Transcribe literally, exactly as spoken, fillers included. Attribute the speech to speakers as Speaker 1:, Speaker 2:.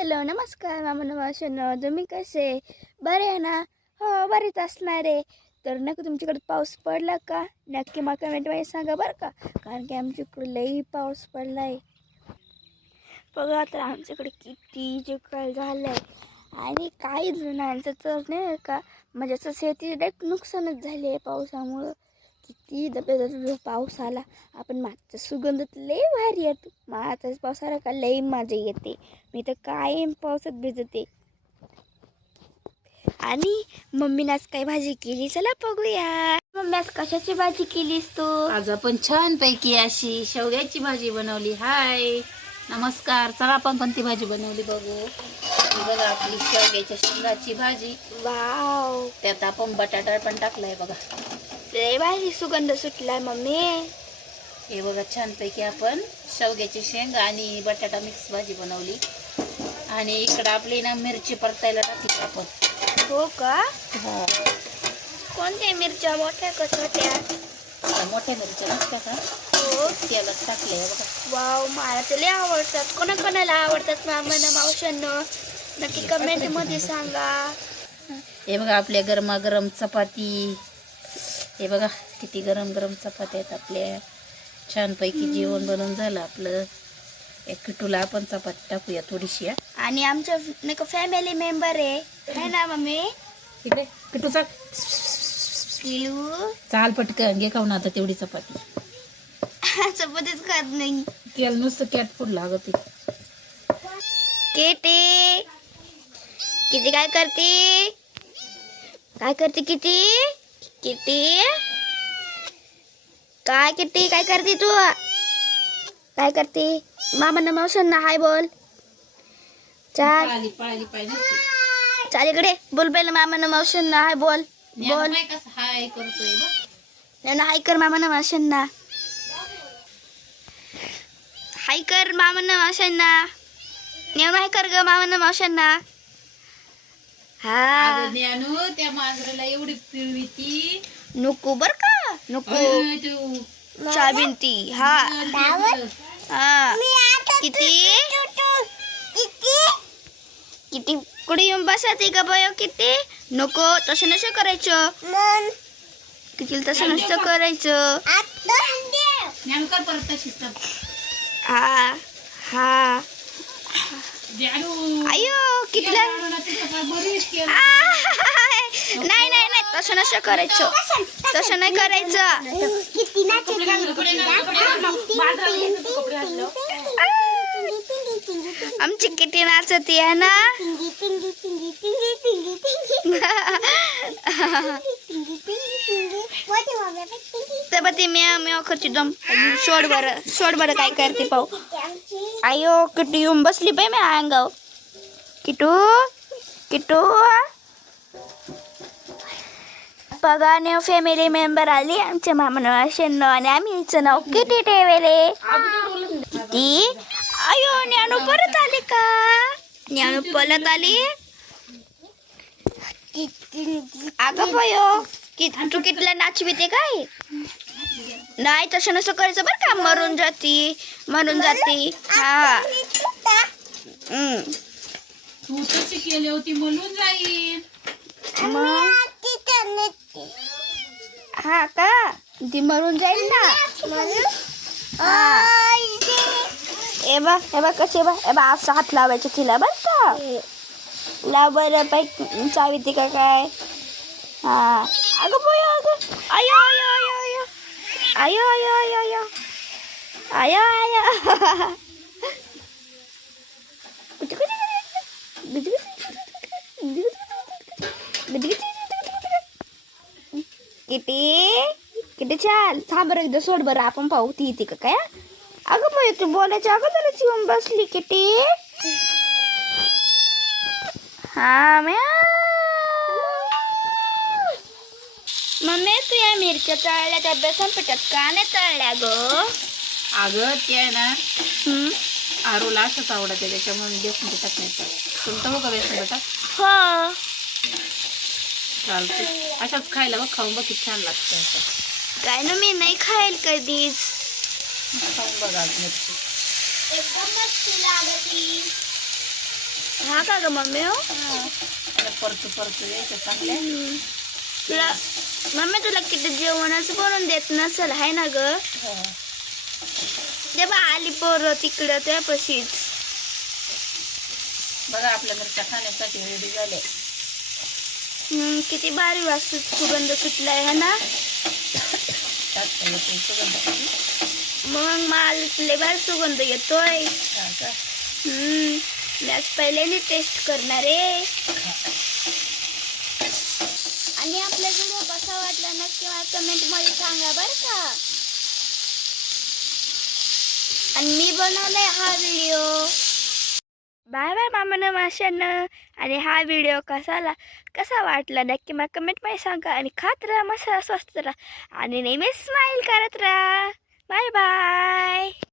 Speaker 1: Hello नमस्कार मामा नमस्कार. तुम्ही कसे बरे आहे ना? हो बरेच असणार आहे. तर नक्की तुमच्याकडे पाऊस पडला का? नक्की मला कमेंटमध्ये सांगा बरं का, कारण की आमच्याकडे लई पाऊस पडला आहे. बघा तर आमच्याकडे किती चिखल झालं आहे आणि काही जणांचं तर नाही का म्हणजे असं शेती डायरेक्ट नुकसानच झाले आहे पावसामुळं. किती दबदब पाऊस आला. आपण मागचा सुगंध लई भारी येतो. मागचाच पाऊस आला का लई मजा येते. मी तर कायम पावसात भिजते. आणि मम्मीने आज काय भाजी केली चला बघूया. मम्मी आज कशाची भाजी केलीस तू?
Speaker 2: आज आपण छान पैकी अशी शेवग्याची भाजी बनवली. हाय नमस्कार. चला आपण कोणती भाजी बनवली बघू. ही बघा आपली शेवग्याच्या शेंगाची भाजी.
Speaker 1: वाव,
Speaker 2: त्यात आपण बटाटा पण टाकलाय बघा.
Speaker 1: लई भाजी सुगंध सुटलाय मम्मी.
Speaker 2: हे बघा छान पैकी आपण शेवग्याची शेंग आणि बटाटा मिक्स भाजी बनवली. आणि इकडं आपली ना मिरची परतायला टाकली आपण.
Speaker 1: हो का?
Speaker 2: हा
Speaker 1: कोणत्या मिरच्या, मोठ्या का छोट्या?
Speaker 2: आता मोठ्या मिरच्या नसत्या का
Speaker 1: हो.
Speaker 2: तेलात टाकले बघा.
Speaker 1: वाव, मला तर लई आवडतात. कोणा कोणाला आवडतात मामांना मावशांना नक्की कमेंट मध्ये सांगा.
Speaker 2: हे बघा आपल्या गरमागरम चपाती. हे बघा किती गरम गरम चपात्या आहेत आपल्या. छानपैकी जेवण बनवून झालं आपलं. एक किटूला आपण चपाती टाकूया थोडीशी.
Speaker 1: आणि आमचं नाही का फॅमिली मेंबर आहे है ना मम्मी?
Speaker 2: इकडे किटू चाल
Speaker 1: किलू
Speaker 2: चाल पटकन घे खाऊन आता तेवढी चपाती.
Speaker 1: चपातीच खात नाही.
Speaker 2: केलं नुसतं कॅट फूड लागत.
Speaker 1: किती किती काय करते? काय करते किती? किती काय किती काय करते तू? काय करते? मामांना मावशांना हाय बोल. चाल
Speaker 2: पळाली पळाली पाहिजे.
Speaker 1: चाल इकडे बोल पहिलं मामांना मावशांना हाय बोल. बोल
Speaker 2: कसं हाय करतोय बघ.
Speaker 1: त्यांना हाय कर मामांना मावशांना. हाय कर मामांना मावशांना. नेऊन हाय कर ग मामांना मावशांना. हा
Speaker 2: अगं ज्ञानू त्या मांजराला एवढी पिळवी ती.
Speaker 1: नको बर का नको.
Speaker 2: अय, तू
Speaker 1: चाबिंती हा हा. किती किती कुठे येऊन बसायचे का बायो? किती नको तसं नसं करायचं. किती तसं नसतं करायचं.
Speaker 2: ज्ञानू कर परत तशीच कर.
Speaker 1: हा हा
Speaker 2: ज्ञानू
Speaker 1: आयो कितीला
Speaker 2: बरीच केलं.
Speaker 1: नाही नाही नाही तसं नसं करायचं. तसं नाही करायचं. आमची किती नाचती आहे ना. तर ती म्या म्या करते दम. सोड बरं सोड बरं काय करते पाहू. आयो किटू येऊन बसली बाई मी अंगाव. किटू किटू बघा न्यू फॅमिली मेंबर आली आमच्या मामानं असेंनो आणि आम्ही हिचं नाव किती ठेवले. ती अयो न्यानू परत आली का? न्यानू परत आली. अगं बयो कि तू कितला नाचविते काय? नाही तसं नसं करायचं बरं का. मरून जाती मरून जाती. हा हम्म
Speaker 2: तू तशी केली होती म्हणून जाईल.
Speaker 1: मग हा का ती मरून जाईल ना. हा. ए बा ए बा कसे बा ए बा असं हात लावायचं तिला बरं का. लाव बरं पाय चावी का काय. हा अगं बोय अगं आयो आयो आयो आयो आयो आयो आयो आयो आयो आयो. किती किती छान. थांब बरं एकदा सोड बरं आपण पाहू ती येते का काय. अगं मग तू बोलायच्या अगोदरच येऊन बसली किती. हा म्या मम्मी तू या मिरच्या तळल्या त्या बेसन पिठात का नाही तळल्या ग?
Speaker 2: अगं ते आहे ना
Speaker 1: हम्म.
Speaker 2: आरूला असंच आवडते त्याच्यामुळे बेसन पिठात नाही तर तुमचं हो का बेसन पिठात.
Speaker 1: हो
Speaker 2: चालते अशाच खायला बघ. खाऊन बघ किती छान लागतं असं.
Speaker 1: काय ना मी नाही खाईल कधीच.
Speaker 2: खाऊन बघा आज मिरची.
Speaker 1: एकदम मस्त लागती. का ग मम्मी हो
Speaker 2: त्याला परतू परतू यायचं चांगल्या.
Speaker 1: हम्म. तुला मम्मी तुला किती जेवणच बनवून देत नसल हाय ना ग.
Speaker 2: हो.
Speaker 1: जेव्हा आली पोरं तिकडं त्यापाशीच.
Speaker 2: बघा आपल्या मिरच्या खाण्यासाठी रेडी झाले.
Speaker 1: हम्म, किती भारी वास सुगंध सुटलाय है ना.
Speaker 2: टाकता येते सुगंध.
Speaker 1: मग मला लय भारी सुगंध येतोय.
Speaker 2: हा का?
Speaker 1: हम्म, मी आज पहिल्यांदा टेस्ट करणार आहे. आणि आपला व्हिडिओ कसा वाटला नक्की मला कमेंटमध्ये सांगा बरं का. आणि मी बनवलाय हा व्हिडिओ. बाय बाय मामानं माशांना. आणि हा व्हिडिओ कसाला कसा वाटला नक्की मला कमेंटमध्ये सांगा. आणि खात राहा मसाला स्वस्त राहा आणि नेहमी स्माईल करत राहा. Bye bye.